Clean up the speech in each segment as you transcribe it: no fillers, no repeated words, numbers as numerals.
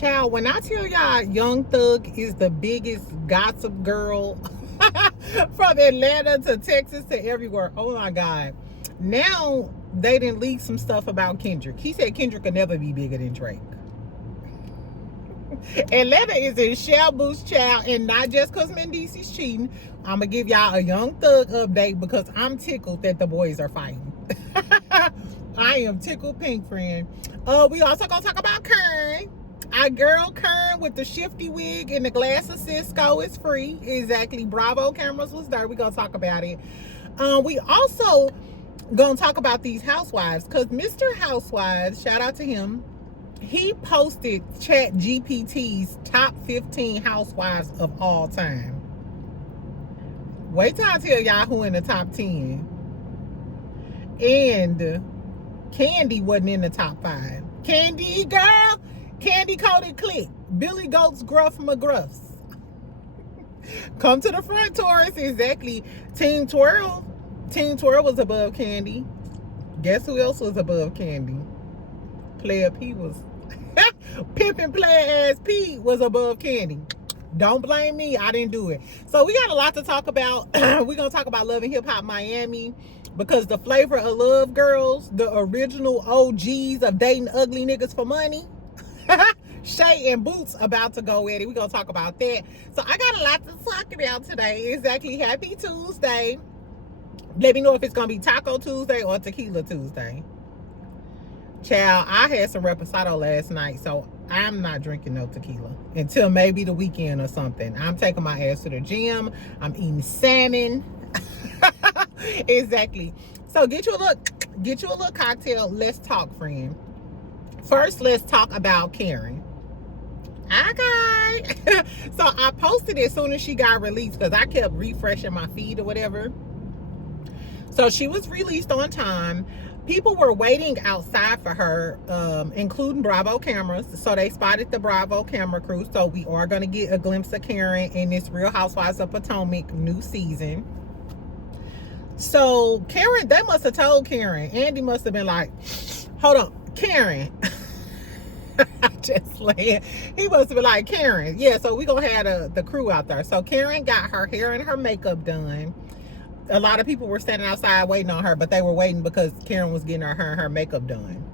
Child, when I tell y'all Young Thug is the biggest gossip girl from Atlanta to Texas to everywhere. Oh my God. Now they didn't leak some stuff about Kendrick. He said Kendrick could never be bigger than Drake. Atlanta is in shambles, child, and not just because Mendeece's cheating. I'm going to give y'all a Young Thug update because I'm tickled that the boys are fighting. I am tickled pink, friend. We also going to talk about Karen. Our girl Karen with the shifty wig and the glass of Cisco is free. Exactly. Bravo cameras was there. We're going to talk about it. We also going to talk about these housewives because Mr. Housewives, shout out to him, he posted ChatGPT's top 15 housewives of all time. Wait till I tell y'all who in the top 10. And Candy wasn't in the top 5. Candy, girl. Candy Coated Click. Billy Goat's Gruff McGruffs. Come to the front, Taurus. Exactly. Team Twirl. Team Twirl was above Candy. Guess who else was above Candy? Player P was. Pimpin' Player Ass P was above Candy. Don't blame me. I didn't do it. So we got a lot to talk about. We're going to talk about Love and Hip Hop Miami because the Flavor of Love girls, the original OGs of dating ugly niggas for money, Shay and Bootz about to go at it. We're going to talk about that. So I got a lot to talk about today. Exactly. Happy Tuesday. Let me know if it's going to be Taco Tuesday or Tequila Tuesday. Child, I had some reposado last night, so I'm not drinking no tequila until maybe the weekend or something. I'm taking my ass to the gym. I'm eating salmon. Exactly. So get you a little cocktail. Let's talk, friend. First, let's talk about Karen. Okay. So I posted it as soon as she got released because I kept refreshing my feed or whatever. So she was released on time. People were waiting outside for her, including Bravo cameras. So they spotted the Bravo camera crew. So we are going to get a glimpse of Karen in this Real Housewives of Potomac new season. So Karen, they must have told Karen. Andy must have been like, hold on, Karen. I just laughed. He must have been like, Karen. Yeah, so we're going to have the crew out there. So Karen got her hair and her makeup done. A lot of people were standing outside waiting on her, but they were waiting because Karen was getting her hair and her makeup done.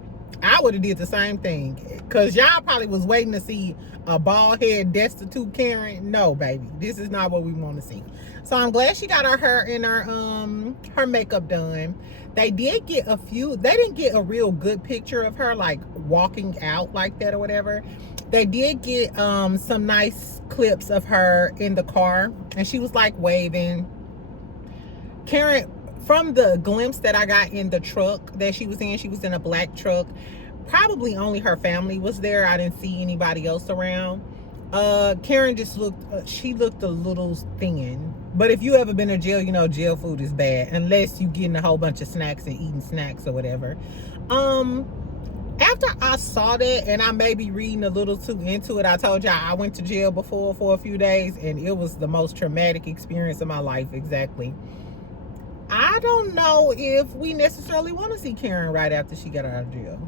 I would have did the same thing because y'all probably was waiting to see a bald head destitute Karen. No, baby, this is not what we want to see. So I'm glad she got her hair and her makeup done. They did get they didn't get a real good picture of her like walking out like that or whatever. They did get some nice clips of her in the car and she was like waving. Karen, from the glimpse that I got in the truck that she was in a black truck. Probably only her family was there. I didn't see anybody else around. Karen just she looked a little thin. But if you ever been to jail, you know jail food is bad. Unless you getting a whole bunch of snacks and eating snacks or whatever. After I saw that, and I may be reading a little too into it, I told y'all I went to jail before for a few days. And it was the most traumatic experience of my life, exactly. I don't know if we necessarily want to see Karen right after she got out of jail.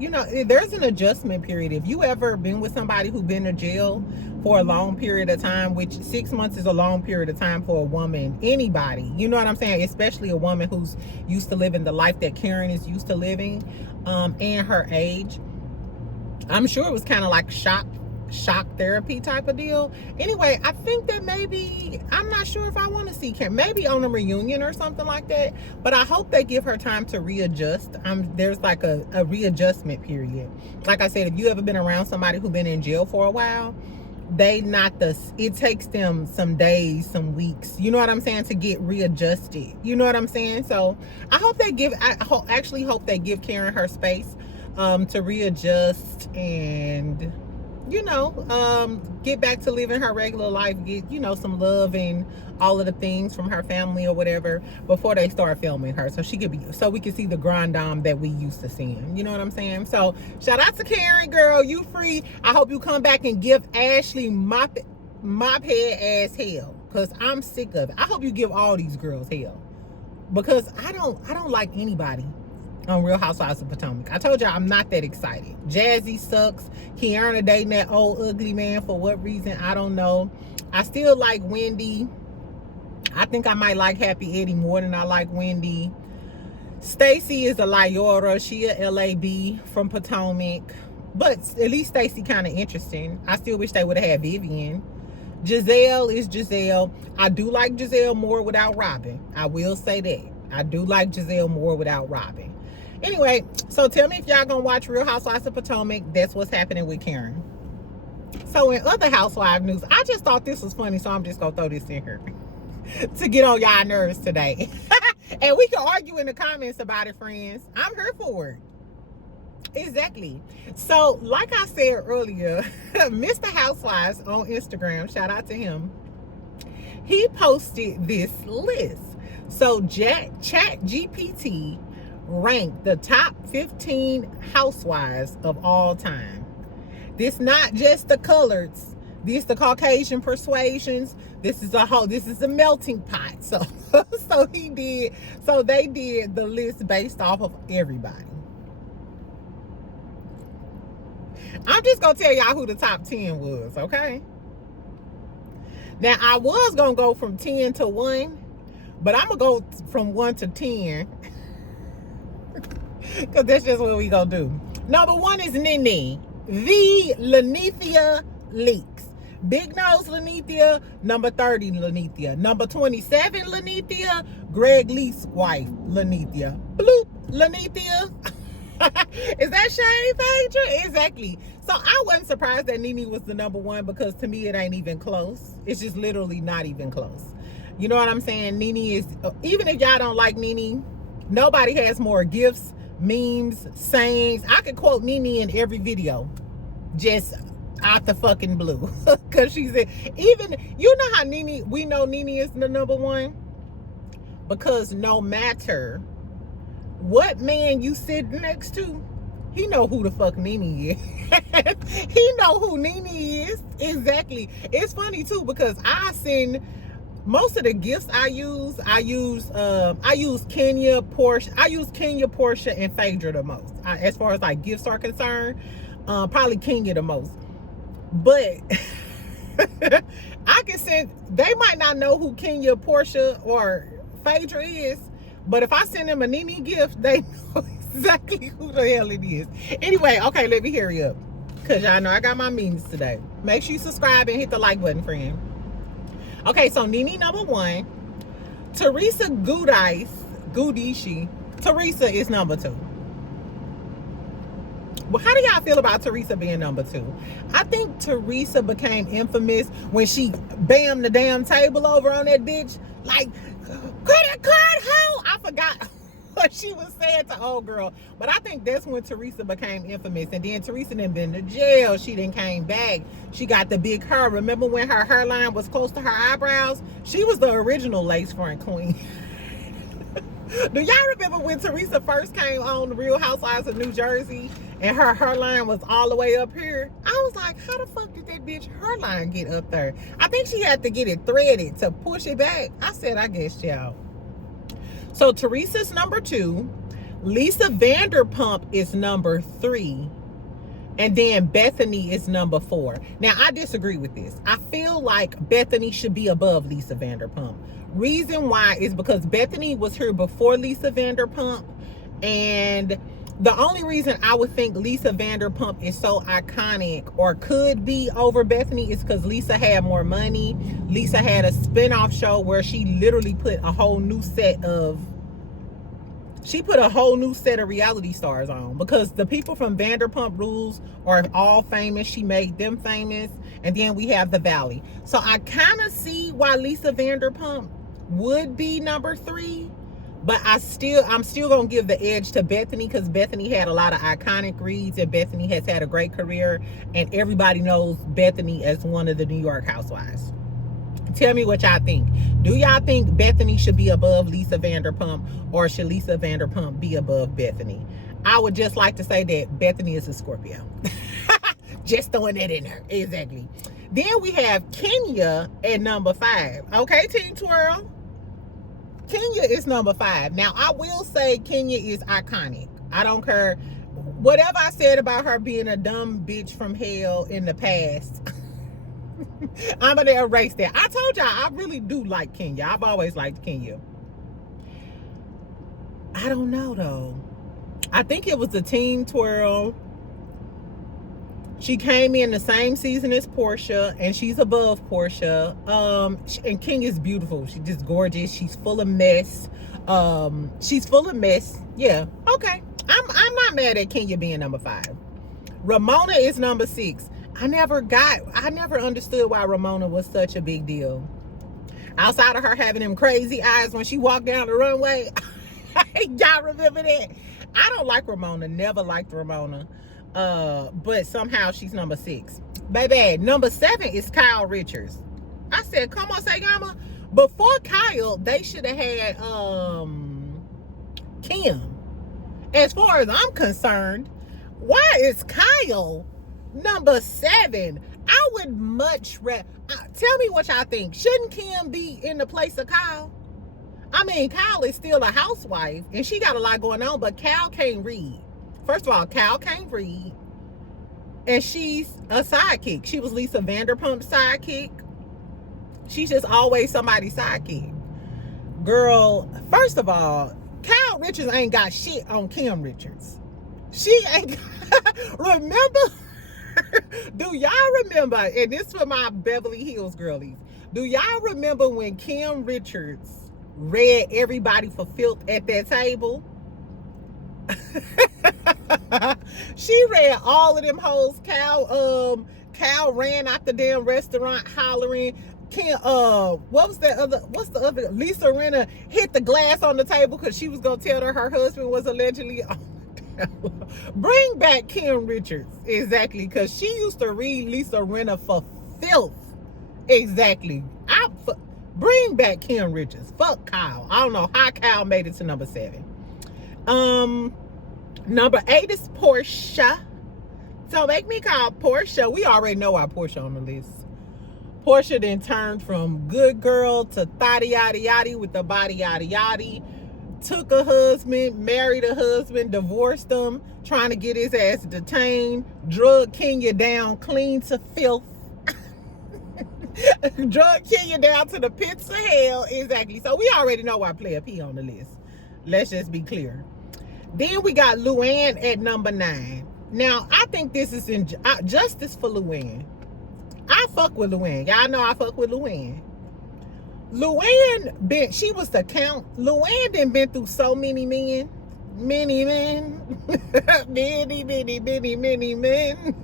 You know, there's an adjustment period. If you ever been with somebody who's been to jail for a long period of time, which 6 months is a long period of time for a woman, anybody, you know what I'm saying? Especially a woman who's used to living the life that Karen is used to living, and her age. I'm sure it was kind of like shock therapy type of deal. Anyway, I think that maybe, I'm not sure if I want to see Karen, maybe on a reunion or something like that, but I hope they give her time to readjust. There's like a readjustment period. Like I said, if you ever been around somebody who's been in jail for a while, it takes them some days, some weeks, you know what I'm saying, to get readjusted. You know what I'm saying? So I hope they actually hope they give Karen her space to readjust and, you know, get back to living her regular life, get, you know, some love and all of the things from her family or whatever before they start filming her, so we can see the grand dame that we used to seeing. You know what I'm saying? So shout out to Karen, girl, you free. I hope you come back and give Ashley mop head ass hell, because I'm sick of it. I hope you give all these girls hell, because I don't like anybody on Real Housewives of Potomac. I told y'all I'm not that excited. Jazzy sucks. Kiana dating that old ugly man for what reason, I don't know. I still like Wendy. I think I might like Happy Eddie more than I like Wendy. Stacey is a Lyora. She a LAB from Potomac. But at least Stacey kind of interesting. I still wish they would have had Vivian. Giselle is Giselle. I do like Giselle more without Robin. I will say that. I do like Giselle more without Robin. Anyway, so tell me if y'all gonna watch Real Housewives of Potomac. That's what's happening with Karen. So in other housewife news, I just thought this was funny, so I'm just gonna throw this in here to get on y'all nerves today. And we can argue in the comments about it, friends. I'm here for it. Exactly. So like I said earlier, Mr. Housewives on Instagram, shout out to him, he posted this list. So ChatGPT ranked the top 15 housewives of all time. This not just the coloreds, this the Caucasian persuasions. This is a melting pot. So they did the list based off of everybody. I'm just gonna tell y'all who the top 10 was, okay? Now I was gonna go from 10 to 1, but I'm gonna go from 1 to 10. Because that's just what we gonna do. Number 1 is Nene, the Lanithia Leaks. Big Nose Lanithia, number 30 Lanithia. Number 27 Lanithia, Greg Lee's wife Lanithia. Bloop, Lanithia. Is that Shay, Phaedra? Exactly. So I wasn't surprised that Nene was the number 1, because to me it ain't even close. It's just literally not even close. You know what I'm saying? Nene is, even if y'all don't like Nene, nobody has more gifts, memes, sayings. I could quote Nene in every video, just out the fucking blue. Because she's even, you know how Nene, we know Nene is the number 1? Because no matter what man you sit next to, he know who the fuck Nene is. He know who Nene is. Exactly. It's funny too, because I send most of the gifts I use Kenya, Portia. I use Kenya, Portia, and Phaedra the most. As far as like gifts are concerned, probably Kenya the most. But I can send, they might not know who Kenya, Portia, or Phaedra is, but if I send them a Nene gift, they know exactly who the hell it is. Anyway, okay, let me hurry up, because y'all know I got my memes today. Make sure you subscribe and hit the like button, friend. Okay, so Nene number 1. Teresa Gudishi. Teresa is number 2. Well, how do y'all feel about Teresa being number 2? I think Teresa became infamous when she bammed the damn table over on that bitch. Like, credit card hoe! I forgot what she was saying to old girl. But I think that's when Teresa became infamous. And then Teresa done been to jail. She then came back. She got the big hair. Remember when her hairline was close to her eyebrows? She was the original lace front queen. Do y'all remember when Teresa first came on the Real Housewives of New Jersey and her hairline was all the way up here? I was like, how the fuck did that bitch hairline get up there? I think she had to get it threaded to push it back. I said, I guess y'all. So Teresa's number 2. Lisa Vanderpump is number 3. And then Bethany is number 4. Now, I disagree with this. I feel like Bethany should be above Lisa Vanderpump. Reason why is because Bethany was here before Lisa Vanderpump. And the only reason I would think Lisa Vanderpump is so iconic or could be over Bethany is because Lisa had more money. Lisa had a spinoff show where she literally put a whole new set of reality stars on, because the people from Vanderpump Rules are all famous. She made them famous. And then we have the Valley. So I kind of see why Lisa Vanderpump would be number 3. But I'm still gonna give the edge to Bethany, because Bethany had a lot of iconic reads and Bethany has had a great career, and everybody knows Bethany as one of the New York housewives. Tell me what y'all think. Do y'all think Bethany should be above Lisa Vanderpump, or should Lisa Vanderpump be above Bethany? I would just like to say that Bethany is a Scorpio. Just throwing that in there. Exactly. Then we have Kenya at number 5. Okay, Team Twirl. Kenya is number 5. Now, I will say Kenya is iconic. I don't care. Whatever I said about her being a dumb bitch from hell in the past, I'm gonna erase that. I told y'all I really do like Kenya. I've always liked Kenya. I don't know though. I think it was the Teen Twirl. She came in the same season as Portia, and she's above Portia. And Kenya's beautiful. She's just gorgeous. She's full of mess. She's full of mess. Yeah. Okay. I'm not mad at Kenya being number 5. Ramona is number 6. I never understood why Ramona was such a big deal. Outside of her having them crazy eyes when she walked down the runway. Y'all remember that? I don't like Ramona. Never liked Ramona. But somehow she's number 6. Baby, number 7 is Kyle Richards. I said, come on, Sagama. Before Kyle, they should have had Kim. As far as I'm concerned, why is Kyle number 7? I would much rather. Tell me what y'all think. Shouldn't Kim be in the place of Kyle? I mean, Kyle is still a housewife, and she got a lot going on, but Kyle can't read. First of all, Kyle can't read, and she's a sidekick. She was Lisa Vanderpump's sidekick. She's just always somebody's sidekick. Girl, first of all, Kyle Richards ain't got shit on Kim Richards. She ain't remember? Do y'all remember, and this for my Beverly Hills girlies, do y'all remember when Kim Richards read everybody for filth at that table? She read all of them hoes. Cal ran out the damn restaurant hollering. What's the other? Lisa Rinna hit the glass on the table because she was gonna tell her husband was allegedly. Bring back Kim Richards, exactly, because she used to read Lisa Rinna for filth. Exactly. Bring back Kim Richards. Fuck Kyle. I don't know how Kyle made it to number 7. Number 8 is Portia. So make me call Portia. We already know why Portia on the list. Portia then turned from good girl to thotty yaddy yaddy with the body yaddy yaddy. Took a husband, married a husband, divorced him, trying to get his ass detained, drug Kenya down clean to filth. Drug Kenya down to the pits of hell. Exactly. So we already know why Player P on the list. Let's just be clear. Then we got Luann at number 9. Now, I think this is justice for Luann. I fuck with Luann. Y'all know I fuck with Luann. Luann, she was the count. Luann done been through so many men. Many men. many men.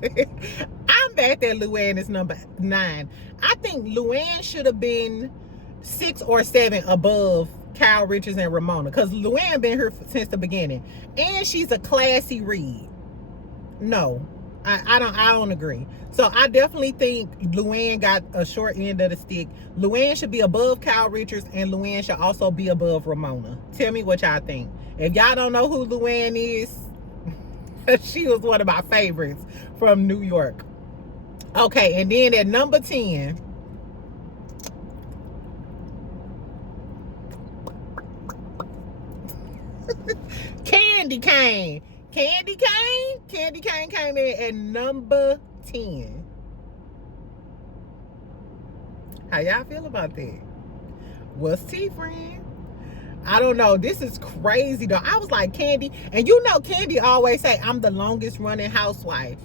I'm mad that Luann is number 9. I think Luann should have been 6 or 7 above Kyle Richards and Ramona, because Luann been here since the beginning, and she's a classy read. No, I don't agree. So I definitely think Luann got a short end of the stick. Luann should be above Kyle Richards, and Luann should also be above Ramona. Tell me what y'all think. If y'all don't know who Luann is, she was one of my favorites from New York. Okay, and then at number 10, Candy Cane. Candy Cane came in at number 10. How y'all feel about that? What's tea, friend? I don't know. This is crazy though. I was like, Candy, and you know Candy always say, I'm the longest running housewife.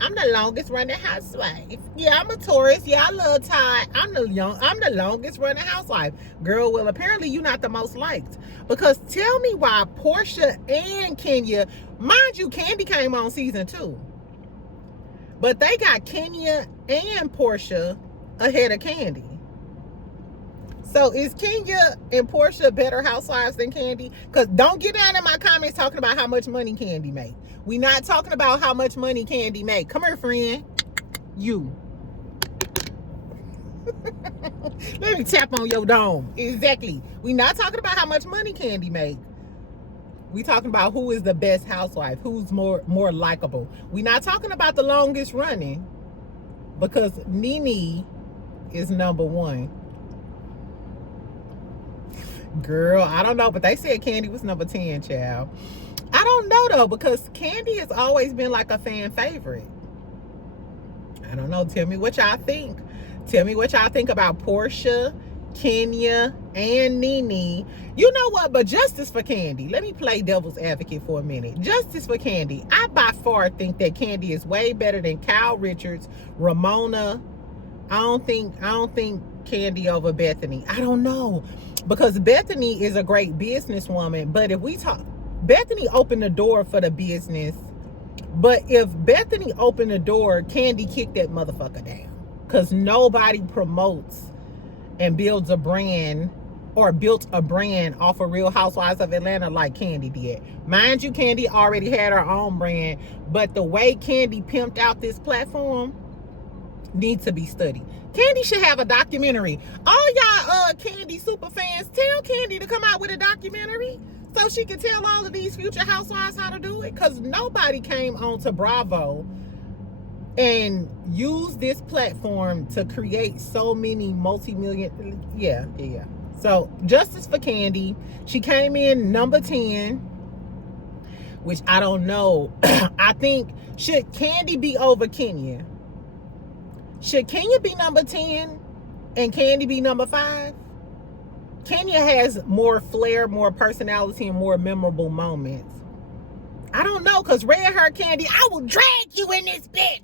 I'm the longest running housewife. Yeah, I'm a Taurus. Yeah, I love Ty. I'm the longest running housewife. Girl, well, apparently you're not the most liked. Because tell me why Portia and Kenya, mind you, Candy came on season 2. But they got Kenya and Portia ahead of Candy. So is Kenya and Portia better housewives than Candy? Because don't get down in my comments talking about how much money Candy make. We not talking about how much money Candy make. Come here, friend. You. Let me tap on your dome. Exactly. We not talking about how much money Candy make. We talking about who is the best housewife, who's more likable. We not talking about the longest running, because Nene is number 1. Girl, I don't know, but they said Candy was number 10, child. I don't know though, because Kandi has always been like a fan favorite. I don't know. Tell me what y'all think. Tell me what y'all think about Portia, Kenya, and Nene. You know what? But justice for Kandi. Let me play devil's advocate for a minute. Justice for Kandi. I by far think that Kandi is way better than Kyle Richards, Ramona. I don't think Kandi over Bethany. I don't know. Because Bethany is a great businesswoman. But if we talk, Bethany opened the door for the business. But if Bethany opened the door, Kandi kicked that motherfucker down. Because nobody promotes and builds a brand or built a brand off of Real Housewives of Atlanta like Kandi did. Mind you, Kandi already had her own brand. But the way Kandi pimped out this platform needs to be studied. Kandi should have a documentary. All y'all Kandi super fans, tell Kandi to come out with a documentary so she can tell all of these future housewives how to do it. Because nobody came on to Bravo and used this platform to create so many multi-million. Yeah. So justice for Kandi. She came in number 10, which I don't know. I think, should Kandi be over Kenya? Should Kenya be number 10 and Kandi be number 5? Kenya has more flair, more personality, and more memorable moments. I don't know, because red hair Kandi, I will drag you in this bitch.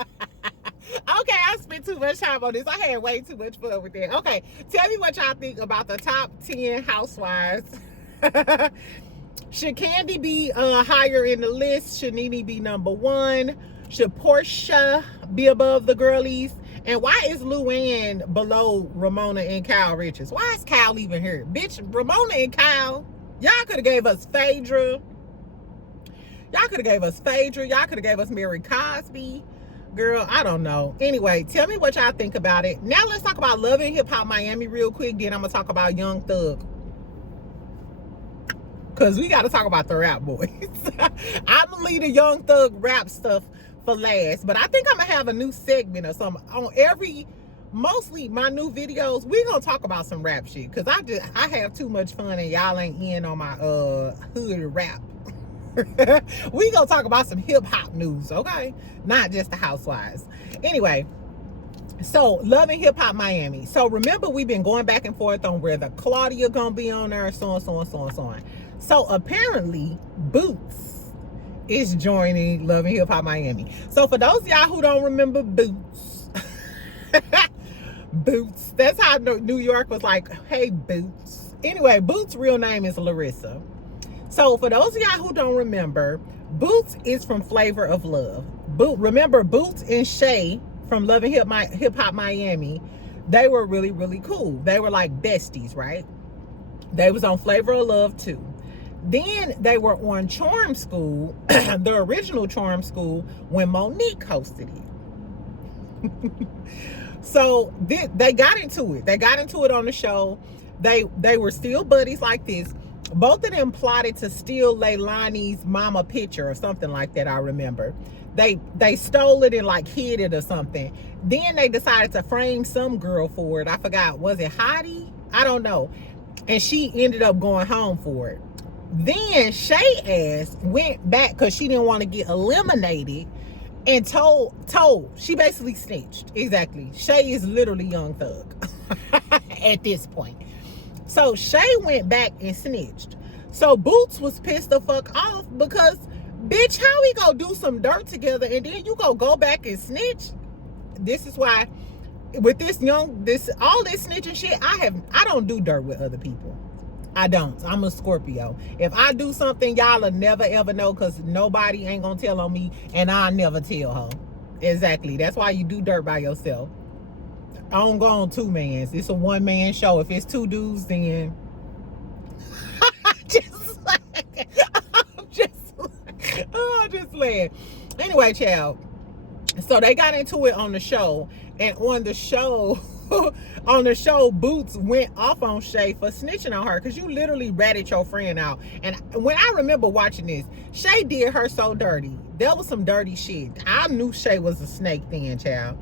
Okay, I spent too much time on this. I had way too much fun with that. Okay, tell me what y'all think about the top 10 housewives. Should Kandi be higher in the list? Should Nene be number 1? Should Portia be above the girlies? And why is Luann below Ramona and Kyle Richards? Why is Kyle even here? Bitch, Ramona and Kyle, y'all could have gave us Phaedra. Y'all could have gave us Phaedra. Y'all could have gave us Mary Cosby. Girl, I don't know. Anyway, tell me what y'all think about it. Now let's talk about Love and Hip Hop Miami real quick. Then I'm going to talk about Young Thug. Because we got to talk about the rap boys. I'm going to leave the Young Thug rap stuff for last. But I think I'm going to have a new segment or something. On mostly my new videos, we're going to talk about some rap shit. Because I have too much fun and y'all ain't in on my hood rap. We gonna talk about some hip-hop news, okay? Not just the housewives. Anyway, so Love and Hip Hop Miami. So remember, we've been going back and forth on whether Claudia gonna be on there, so on. So apparently Bootz is joining Love and Hip Hop Miami. So for those of y'all who don't remember Bootz, Bootz, that's how New York was like, hey Bootz. Anyway, Bootz' real name is Larissa. So for those of y'all who don't remember, Bootz is from Flavor of Love. Remember Bootz and Shay from Love and Hip Hop Miami, they were really, really cool. They were like besties, right? They was on Flavor of Love too. Then they were on Charm School, the original Charm School, when Monique hosted it. So they got into it. They got into it on the show. They were still buddies like this. Both of them plotted to steal Leilani's mama picture or something like that, I remember. They stole it and like hid it or something. Then they decided to frame some girl for it. I forgot, was it Heidi? I don't know. And she ended up going home for it. Then Shay ass went back because she didn't want to get eliminated and told. She basically snitched. Exactly. Shay is literally Young Thug at this point. So Shay went back and snitched. So Bootz was pissed the fuck off because, bitch, how we gonna do some dirt together and then you go back and snitch? This is why with all this snitching shit, I don't do dirt with other people. I don't. I'm a Scorpio. If I do something, y'all will never ever know because nobody ain't gonna tell on me and I'll never tell her. Exactly. That's why you do dirt by yourself. I don't go on 2-mans. It's a 1-man show. If it's 2 dudes, then I'm just playing. Anyway, child. So they got into it on the show, and on the show, Bootz went off on Shay for snitching on her because you literally ratted your friend out. And when I remember watching this, Shay did her so dirty. There was some dirty shit. I knew Shay was a snake then, child.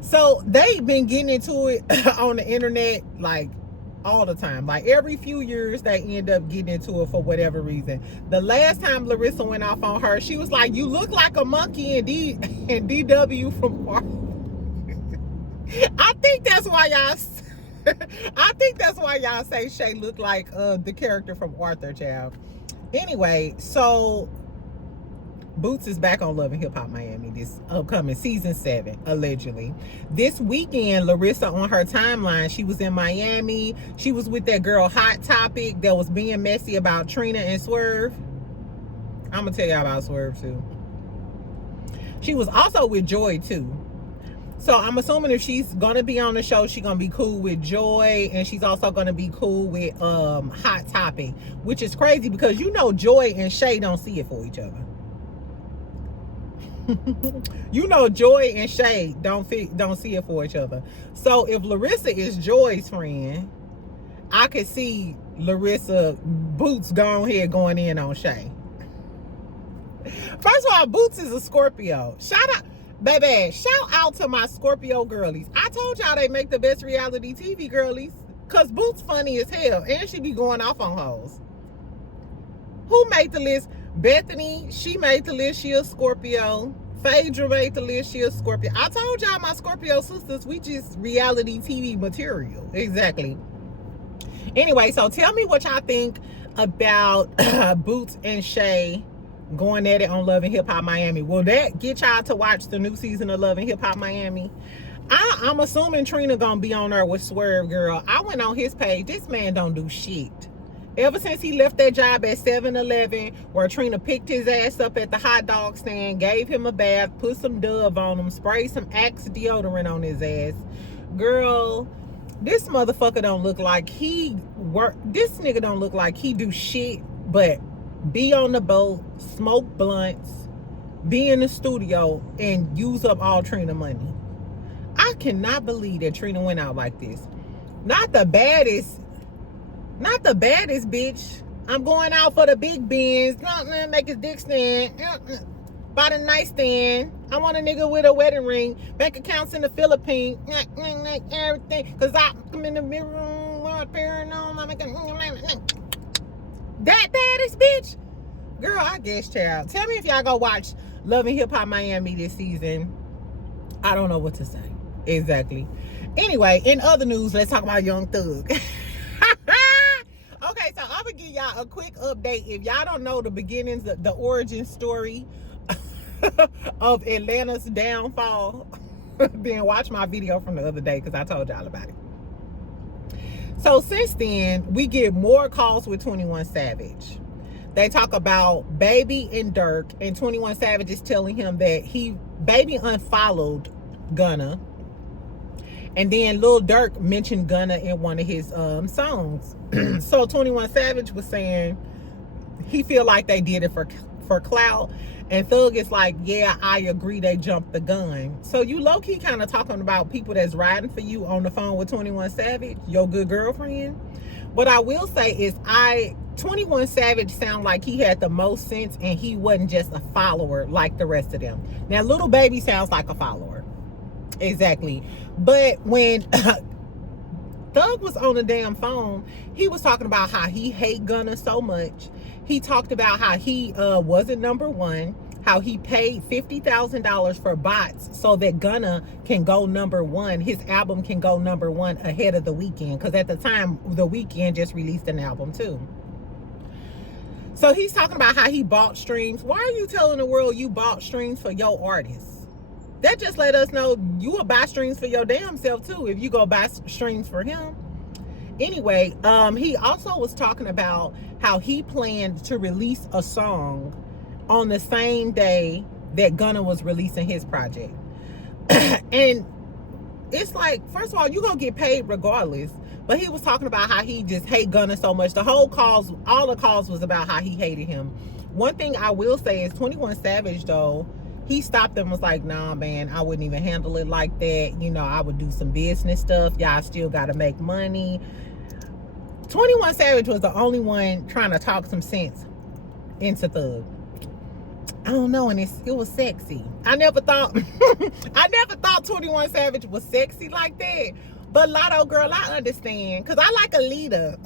So they've been getting into it on the internet like all the time. Like every few years they end up getting into it for whatever reason. The last time Larissa went off on her, she was like, you look like a monkey in DW from Arthur. I think that's why y'all say Shay looked like the character from Arthur, child. Anyway, so Bootz is back on Love and Hip Hop Miami this upcoming season 7, allegedly. This weekend, Larissa on her timeline, she was in Miami. She was with that girl Hot Topic that was being messy about Trina and Swerve. I'm gonna tell y'all about Swerve too. She was also with Joy too. So I'm assuming if she's gonna be on the show, she's gonna be cool with Joy, and she's also gonna be cool with Hot Topic, which is crazy because you know Joy and Shay don't see it for each other. You know Joy and Shay don't see it for each other. So if Larissa is Joy's friend, I could see Larissa Bootz going in on Shay. First of all, Bootz is a Scorpio. Shout out to my Scorpio girlies. I told y'all they make the best reality TV girlies, cause Bootz funny as hell and she be going off on hoes. Who made the list? Bethany, she made the list, she a Scorpio. Phaedra made the list, she a Scorpio. I told y'all my Scorpio sisters, we just reality TV material. Exactly. Anyway, so tell me what y'all think about Bootz and Shay going at it on Love and Hip Hop Miami. Will that get y'all to watch the new season of Love and Hip Hop Miami? I'm assuming Trina gonna be on there with Swerve, girl. I went on his page. This man don't do shit. Ever since he left that job at 7-Eleven, where Trina picked his ass up at the hot dog stand, gave him a bath, put some Dove on him, sprayed some Axe deodorant on his ass. Girl, this motherfucker don't look like he work. This nigga don't look like he do shit but be on the boat, smoke blunts, be in the studio, and use up all Trina money. I cannot believe that Trina went out like this. Not the baddest bitch. I'm going out for the big bins. Make his dick stand. Buy the nightstand. I want a nigga with a wedding ring. Bank accounts in the Philippines. Everything. Cause I'm in the mirror. That baddest bitch? Girl, I guess, child. Tell me if y'all go watch Love and Hip Hop Miami this season. I don't know what to say. Exactly. Anyway, in other news, let's talk about Young Thug. Okay, so I'm gonna give y'all a quick update. If y'all don't know the beginnings, the origin story of Atlanta's downfall, then watch my video from the other day because I told y'all about it. So since then, we get more calls with 21 Savage. They talk about Baby and Dirk, and 21 Savage is telling him that Baby unfollowed Gunna. And then Lil Durk mentioned Gunna in one of his songs. So 21 Savage was saying he feel like they did it for clout. And Thug is like, yeah, I agree they jumped the gun. So you low-key kind of talking about people that's riding for you on the phone with 21 Savage, your good girlfriend. What I will say is 21 Savage sound like he had the most sense and he wasn't just a follower like the rest of them. Now, Little Baby sounds like a follower. Exactly. But when Thug was on the damn phone, he was talking about how he hate Gunna so much. He talked about how he wasn't number one, how he paid $50,000 for bots so that Gunna can go number one. His album can go number one ahead of The Weeknd, because at the time, The Weeknd just released an album too. So he's talking about how he bought streams. Why are you telling the world you bought streams for your artists? That just let us know you will buy streams for your damn self too if you go buy streams for him. Anyway, he also was talking about how he planned to release a song on the same day that Gunna was releasing his project. And it's like, first of all, you're gonna get paid regardless. But he was talking about how he just hate Gunna so much. All the calls was about how he hated him. One thing I will say is 21 Savage though, he stopped and was like, nah, man, I wouldn't even handle it like that. You know, I would do some business stuff. Y'all still got to make money. 21 Savage was the only one trying to talk some sense into Thug. I don't know, and it was sexy. I never thought 21 Savage was sexy like that. But Lotto girl, I understand, because I like a leader.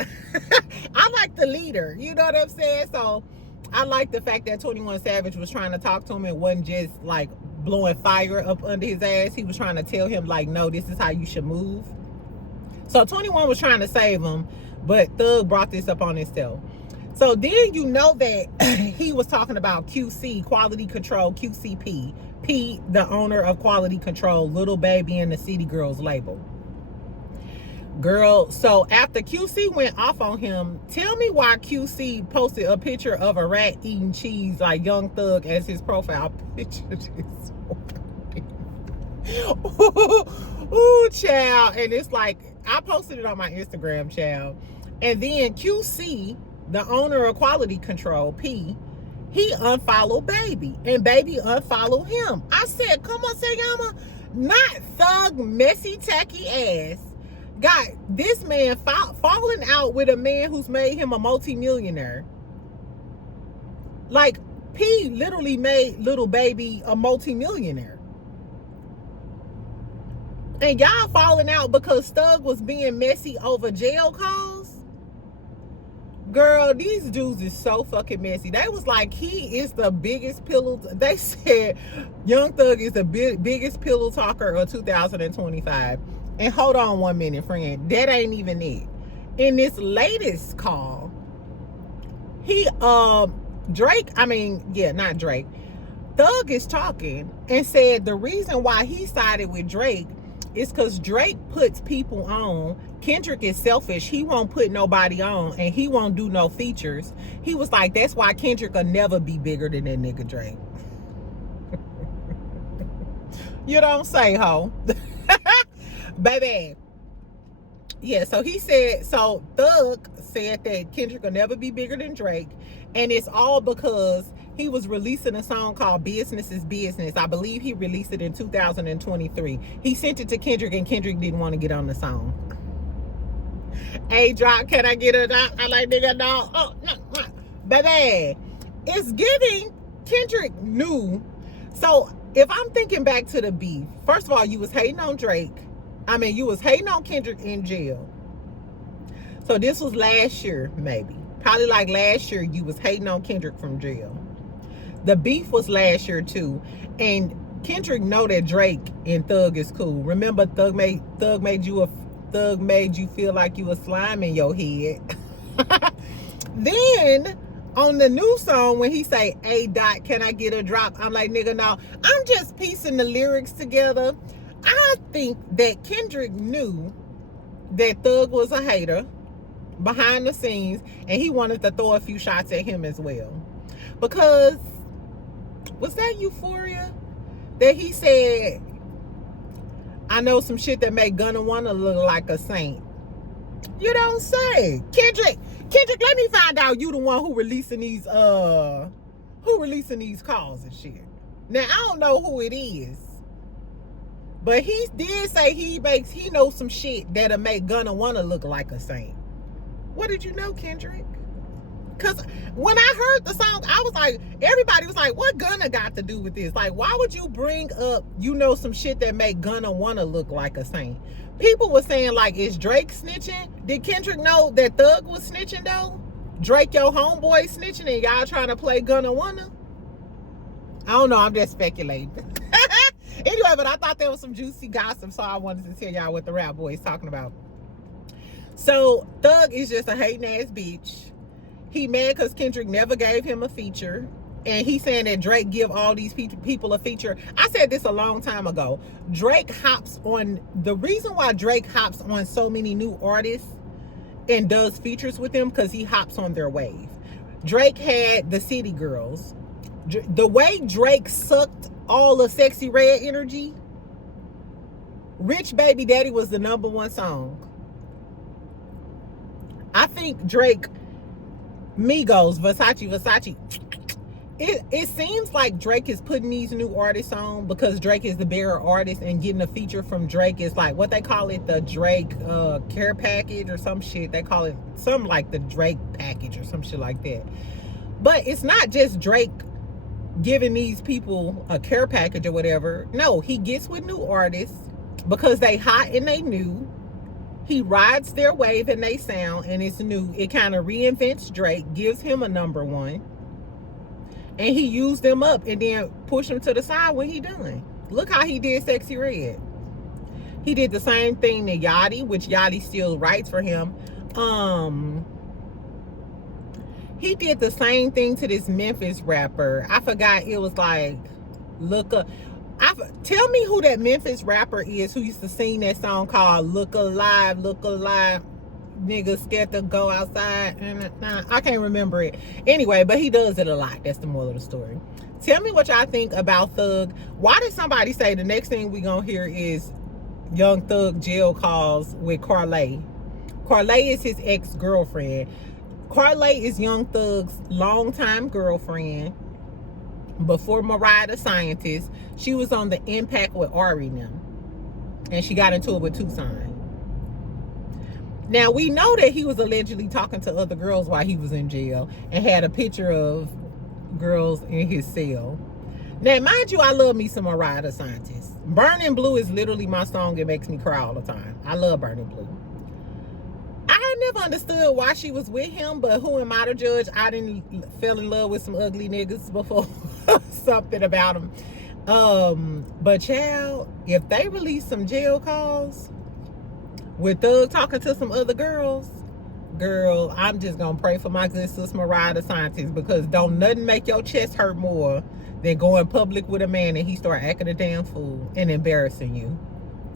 I like the leader, you know what I'm saying? So I like the fact that 21 Savage was trying to talk to him and wasn't just like blowing fire up under his ass. He was trying to tell him like, no, this is how you should move. So 21 was trying to save him, but Thug brought this up on himself. So then you know that he was talking about QC, Quality Control, QCP. P, the owner of Quality Control, Little Baby and the City Girls label. Girl, so after QC went off on him, tell me why QC posted a picture of a rat eating cheese like Young Thug as his profile picture. Ooh, child. And it's like, I posted it on my Instagram, child. And then QC, the owner of Quality Control, P, he unfollowed Baby. And Baby unfollowed him. I said, come on, Sayama, not Thug, messy, tacky ass. God, this man falling out with a man who's made him a multi-millionaire. Like, P literally made Little Baby a multi-millionaire. And y'all falling out because Thug was being messy over jail calls? Girl, these dudes is so fucking messy. They was like, he is the biggest pillow. They said Young Thug is the biggest pillow talker of 2025. And hold on 1 minute, friend. That ain't even it. In this latest call, not Drake. Thug is talking and said the reason why he sided with Drake is because Drake puts people on. Kendrick is selfish. He won't put nobody on and he won't do no features. He was like, that's why Kendrick will never be bigger than that nigga Drake. You don't say, ho. Baby. Yeah, so he said, so Thug said that Kendrick will never be bigger than Drake. And it's all because he was releasing a song called Business is Business. I believe he released it in 2023. He sent it to Kendrick and Kendrick didn't want to get on the song. Hey, drop, can I get it out? I like, nigga, no. Oh, no. Baby, it's giving Kendrick knew. So if I'm thinking back to the beef, first of all, you was hating on Drake. You was hating on Kendrick in jail. So this was last year, maybe. Probably like last year, you was hating on Kendrick from jail. The beef was last year too. And Kendrick know that Drake and Thug is cool. Remember, Thug made you feel like you a slime in your head. Then on the new song, when he say, "Hey Dot, can I get a drop?" I'm like, nigga, no. I'm just piecing the lyrics together. I think that Kendrick knew that Thug was a hater behind the scenes, and he wanted to throw a few shots at him as well. Because, was that Euphoria? That he said, I know some shit that make Gunna wanna look like a saint. You don't say. Kendrick, let me find out you the one who releasing these calls and shit. Now, I don't know who it is. But he did say he knows some shit that'll make Gunna wanna look like a saint. What did you know, Kendrick? Because when I heard the song, I was like, everybody was like, what Gunna got to do with this? Like, why would you bring up, some shit that make Gunna wanna look like a saint? People were saying, like, is Drake snitching? Did Kendrick know that Thug was snitching, though? Drake, your homeboy, snitching, and y'all trying to play Gunna wanna? I don't know, I'm just speculating. Anyway, but I thought there was some juicy gossip, so I wanted to tell y'all what the rap boy is talking about. So, Thug is just a hating ass bitch. He mad because Kendrick never gave him a feature. And he's saying that Drake give all these people a feature. I said this a long time ago. The reason why Drake hops on so many new artists and does features with them, because he hops on their wave. Drake had the City Girls. The way Drake sucked all the Sexy Red energy, Rich Baby Daddy was the #1 song. I think Drake, Migos, Versace. It seems like Drake is putting these new artists on because Drake is the bearer artist, and getting a feature from Drake is like what they call it, the Drake care package or some shit. They call it something like the Drake package or some shit like that. But it's not just Drake giving these people a care package or whatever. No, he gets with new artists because they hot and they new, He rides their wave and they sound, and it's new. It kind of reinvents Drake, gives him a number one, and he used them up and then push them to the side when he done. Look how he did Sexy Red. He did the same thing to Yachty, which Yachty still writes for him. He did the same thing to this Memphis rapper. I forgot, it was like, tell me who that Memphis rapper is who used to sing that song called Look Alive, niggas scared to go outside. Nah, I can't remember it. Anyway, but he does it a lot. That's the moral of the story. Tell me what y'all think about Thug. Why did somebody say the next thing we gonna hear is Young Thug jail calls with Carlay? Carlay is his ex-girlfriend. Carlay is Young Thug's longtime girlfriend. Before Mariah the Scientist, she was on the Impact with Ari and them, and she got into it with Tucson. Now we know that he was allegedly talking to other girls while he was in jail and had a picture of girls in his cell. Now mind you, I love me some Mariah the Scientist. Burning Blue is literally my song. It makes me cry all the time. I love Burning Blue. I never understood why she was with him, but who am I to judge? I didn't fell in love with some ugly niggas before. Something about them. But child, if they release some jail calls with Thug talking to some other girls, girl, I'm just gonna pray for my good sis Mariah the Scientist, because don't nothing make your chest hurt more than going public with a man and he start acting a damn fool and embarrassing you.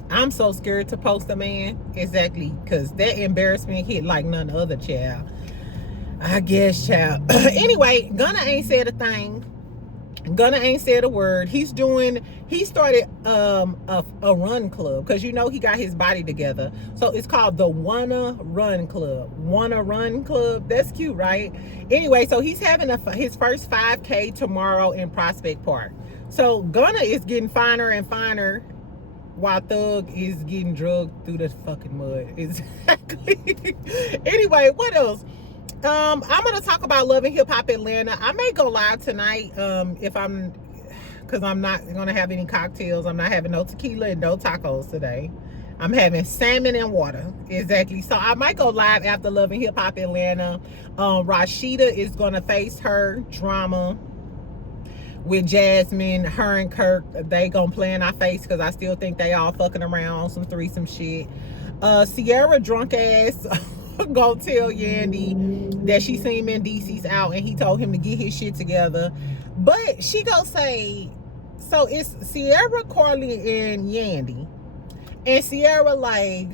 I'm so scared to post a man. Exactly, because that embarrassment hit like none other, child. I guess, child. Anyway, Gunna ain't said a thing. Gunna ain't said a word. He started a run club, because you know he got his body together. So it's called the Wanna Run Club. Wanna Run Club. That's cute, right? Anyway, so he's having his first 5K tomorrow in Prospect Park. So Gunna is getting finer and finer while Thug is getting drugged through the fucking mud. Exactly. Anyway, what else? I'm gonna talk about Love and Hip Hop Atlanta. I may go live tonight, because I'm not gonna have any cocktails. I'm not having no tequila and no tacos today. I'm having salmon and water. Exactly. So I might go live after Love and Hip Hop Atlanta. Rashida is gonna face her drama with Jasmine. Her and Kirk, they gonna play in our face, because I still think they all fucking around on some threesome shit. Sierra drunk ass gonna tell Yandy that she seen him in DC's out and he told him to get his shit together. But she gonna say, so it's Sierra, Carly, and Yandy. And Sierra like,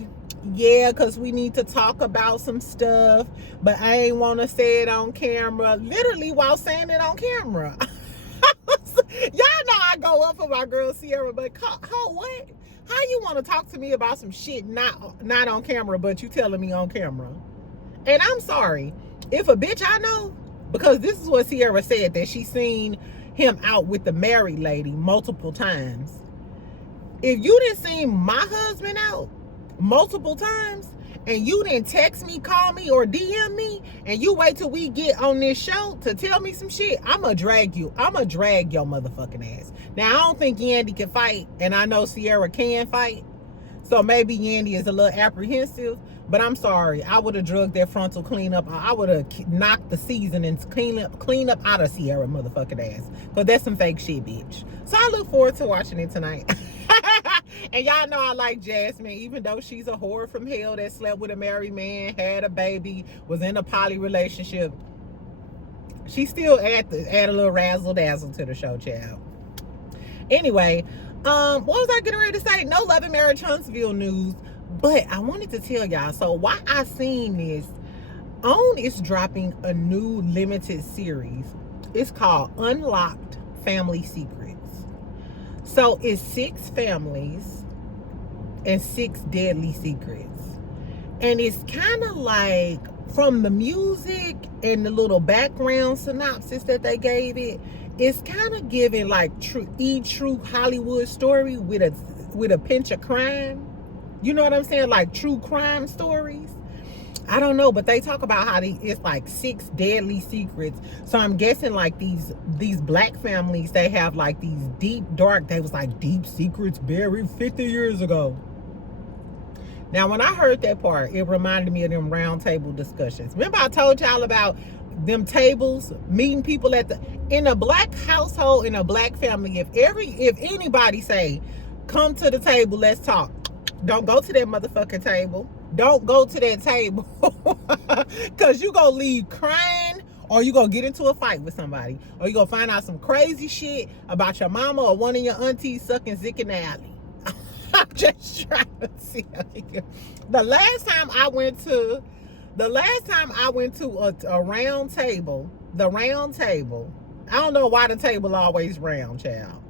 yeah, because we need to talk about some stuff, but I ain't want to say it on camera. Literally while saying it on camera. Y'all know I go up for my girl Sierra, but what? How you want to talk to me about some shit not on camera, but you telling me on camera? And I'm sorry, if a bitch I know, because this is what Sierra said, that she seen him out with the married lady multiple times. If you didn't see my husband out multiple times, and you didn't text me, call me, or DM me, and you wait till we get on this show to tell me some shit, I'ma drag you. I'ma drag your motherfucking ass. Now, I don't think Yandy can fight, and I know Sierra can fight, so maybe Yandy is a little apprehensive, but I'm sorry. I would have drugged that frontal cleanup. I would have knocked the seasonings clean up out of Sierra motherfucking ass, because that's some fake shit, bitch. So I look forward to watching it tonight. And y'all know I like Jasmine, even though she's a whore from hell that slept with a married man, had a baby, was in a poly relationship. She still add a little razzle dazzle to the show, child. Anyway, what was I getting ready to say? No Love and Marriage Huntsville news, but I wanted to tell y'all. So why I seen this, OWN is dropping a new limited series. It's called Unlocked Family Secrets. So it's 6 families and 6 deadly secrets. And it's kind of like, from the music and the little background synopsis that they gave it, it's kind of giving like true Hollywood story with a pinch of crime. You know what I'm saying? Like true crime stories. I don't know, but they talk about how it's like 6 deadly secrets. So I'm guessing like these black families, they have like these deep, dark, they was like deep secrets buried 50 years ago. Now, when I heard that part, it reminded me of them round table discussions. Remember I told y'all about them tables, meeting people in a black household, in a black family. If anybody say, come to the table, let's talk. Don't go to that motherfucking table. Don't go to that table. Because you gonna leave crying, or you gonna get into a fight with somebody, or you gonna find out some crazy shit about your mama or one of your aunties sucking zick in the alley. I'm just trying to see. The last time I went to a round table, the round table, I don't know why the table always round, child.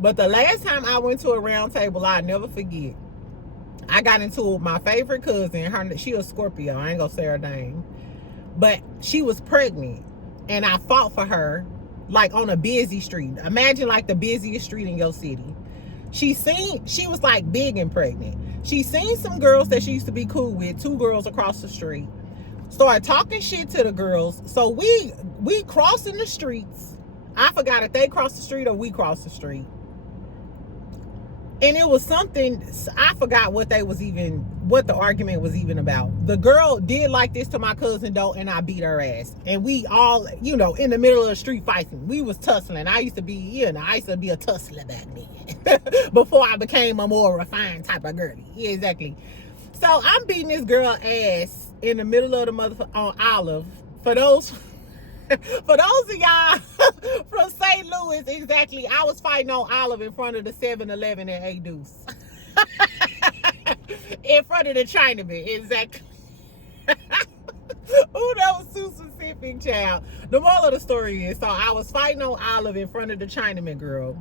But the last time I went to a round table, I'll never forget. I got into it with my favorite cousin. She a Scorpio. I ain't gonna say her name. But she was pregnant. And I fought for her, like on a busy street. Imagine like the busiest street in your city. She was like big and pregnant. She seen some girls that she used to be cool with, 2 girls across the street. Started talking shit to the girls. So we crossing the streets. I forgot if they crossed the street or we crossed the street. And it was something, I forgot what the argument was even about. The girl did like this to my cousin though, and I beat her ass. And we all, in the middle of the street fighting. We was tussling. I used to be a tussler back then. Before I became a more refined type of girlie. Yeah, exactly. So I'm beating this girl ass in the middle of the motherfucker on Olive. For those of y'all from St. Louis, exactly, I was fighting on Olive in front of the 7-Eleven at A Deuce. In front of the Chinaman, exactly. Ooh, that was too specific, child. The moral of the story is, so I was fighting on Olive in front of the Chinaman girl,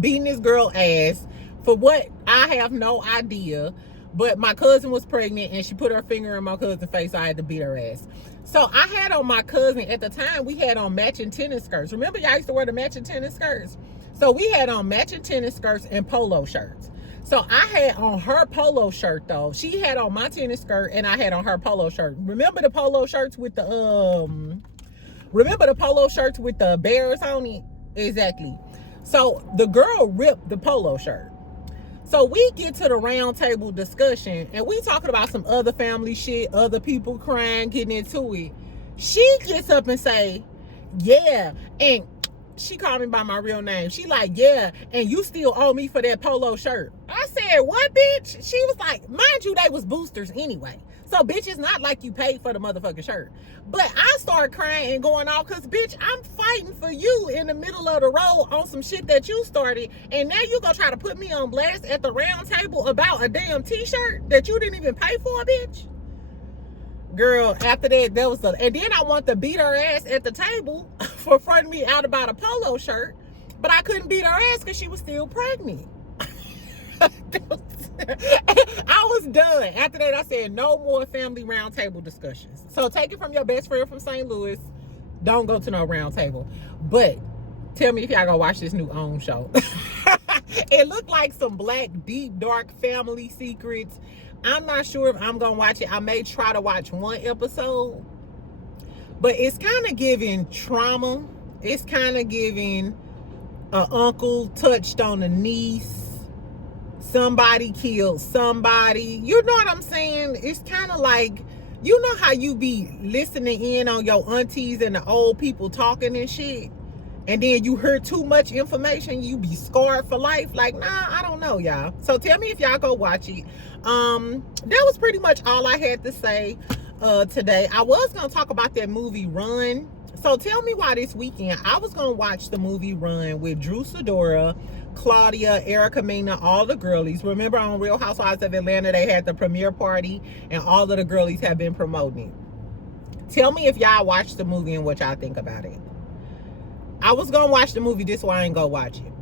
beating this girl ass for what I have no idea. But my cousin was pregnant and she put her finger in my cousin's face, so I had to beat her ass. So I had on my cousin, at the time, we had on matching tennis skirts. Remember y'all used to wear the matching tennis skirts? So we had on matching tennis skirts and polo shirts. So I had on her polo shirt though. She had on my tennis skirt and I had on her polo shirt. Remember the polo shirts with the bears on it? Exactly. So the girl ripped the polo shirt. So we get to the round table discussion and we talking about some other family shit, other people crying, getting into it. She gets up and say, yeah, and she called me by my real name. She like, yeah, and you still owe me for that polo shirt. I said, what, bitch? She was like, mind you, they was boosters anyway. So, bitch, it's not like you paid for the motherfucking shirt. But I started crying and going off because, bitch, I'm fighting for you in the middle of the road on some shit that you started. And now you gonna try to put me on blast at the round table about a damn t-shirt that you didn't even pay for, bitch? Girl, after that, and then I want to beat her ass at the table for fronting me out about a polo shirt. But I couldn't beat her ass because she was still pregnant. I was done. After that, I said no more family round table discussions. So take it from your best friend from St. Louis. Don't go to no round table. But tell me if y'all gonna watch this new OWN show. It looked like some black, deep, dark family secrets. I'm not sure if I'm gonna watch it. I may try to watch one episode. But it's kind of giving trauma. It's kind of giving an uncle touched on a niece. Somebody killed somebody. You know what I'm saying? It's kind of like, you know how you be listening in on your aunties and the old people talking and shit, and then you hear too much information, you be scarred for life. Like, nah, I don't know, y'all. So tell me if y'all go watch it. That was pretty much all I had to say today. I was gonna talk about that movie Run. So tell me why this weekend I was gonna watch the movie Run with Drew Sidora, Claudia, Erica Mena, all the girlies. Remember on Real Housewives of Atlanta, they had the premiere party and all of the girlies have been promoting it. Tell me if y'all watched the movie and what y'all think about it. I was gonna watch the movie, this why I ain't go watch it.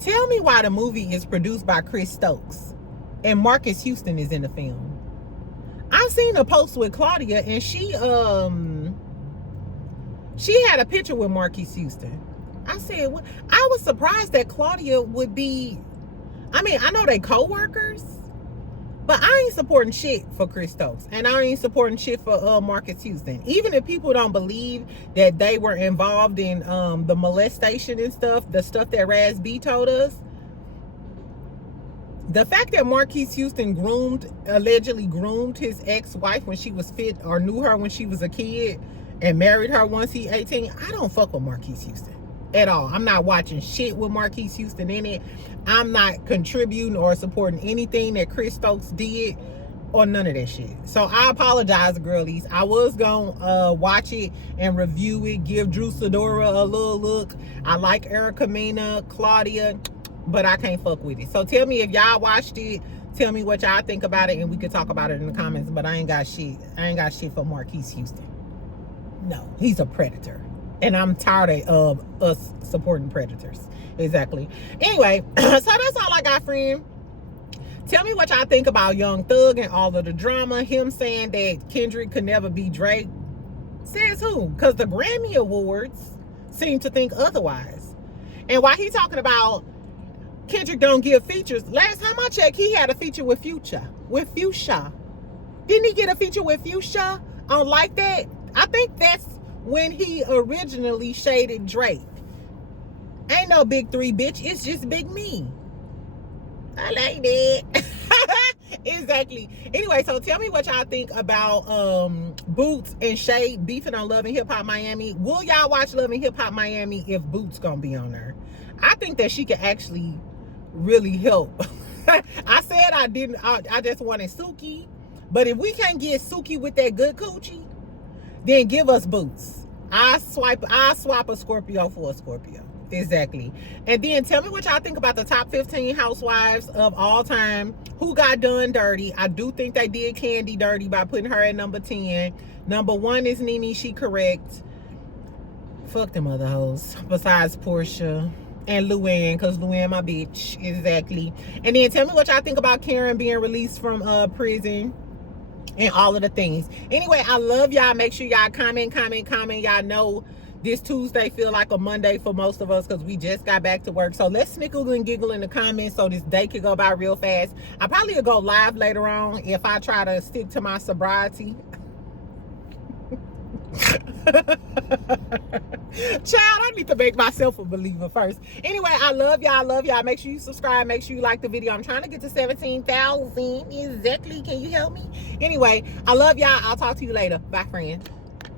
Tell me why the movie is produced by Chris Stokes and Marcus Houston is in the film. I've seen a post with Claudia and she had a picture with Marcus Houston. I said, what? I was surprised that Claudia would be, I mean, I know they co-workers, but I ain't supporting shit for Chris Stokes. And I ain't supporting shit for Marcus Houston. Even if people don't believe that they were involved in the molestation and stuff, the stuff that Raz B told us, The fact that Marquise Houston allegedly groomed his ex-wife when she was fit, or knew her when she was a kid and married her once he 18, I don't fuck with Marquise Houston at all. I'm not watching shit with Marquise Houston in it. I'm not contributing or supporting anything that Chris Stokes did or none of that shit. So I apologize, girlies. I was gonna watch it and review it, give Drew Sidora a little look. I like Erica Mena, Claudia, but I can't fuck with it. So tell me if y'all watched it. Tell me what y'all think about it, and we could talk about it in the comments. But I ain't got shit. I ain't got shit for Marquise Houston. No, he's a predator, and I'm tired of us supporting predators. Exactly. Anyway, so that's all I got, friend. Tell me what y'all think about Young Thug and all of the drama. Him saying that Kendrick could never be Drake. Says who? Because the Grammy Awards seem to think otherwise. And while he talking about Kendrick don't give features, last time I checked, he had a feature with Future. Didn't he get a feature with Future on Like That? I think that's when he originally shaded Drake. Ain't no big three, bitch. It's just big me. I like that. Exactly. Anyway, so tell me what y'all think about Bootz and Shay beefing on Love and Hip Hop Miami. Will y'all watch Love and Hip Hop Miami if Bootz gonna be on there? I think that she could actually really help. I said I didn't. I just wanted Suki, but if we can't get Suki with that good coochie, then give us Bootz. I swap a Scorpio for a Scorpio. Exactly. And then tell me what y'all think about the top 15 housewives of all time. Who got done dirty? I do think they did Candy dirty by putting her at number 10. Number 1 is Nene. She correct. Fuck them other hoes. Besides Portia and Luann, because Luann my bitch. Exactly. And then tell me what y'all think about Karen being released from prison and all of the things. Anyway, I love y'all. Make sure y'all comment. Y'all know this Tuesday feel like a Monday for most of us because we just got back to work. So let's snickle and giggle in the comments so this day could go by real fast. I probably will go live later on if I try to stick to my sobriety. Child, I need to make myself a believer first. Anyway, I love y'all. Make sure you subscribe. Make sure you like the video. I'm trying to get to 17,000. Exactly. Can you help me? Anyway, I love y'all. I'll talk to you later. Bye, friend.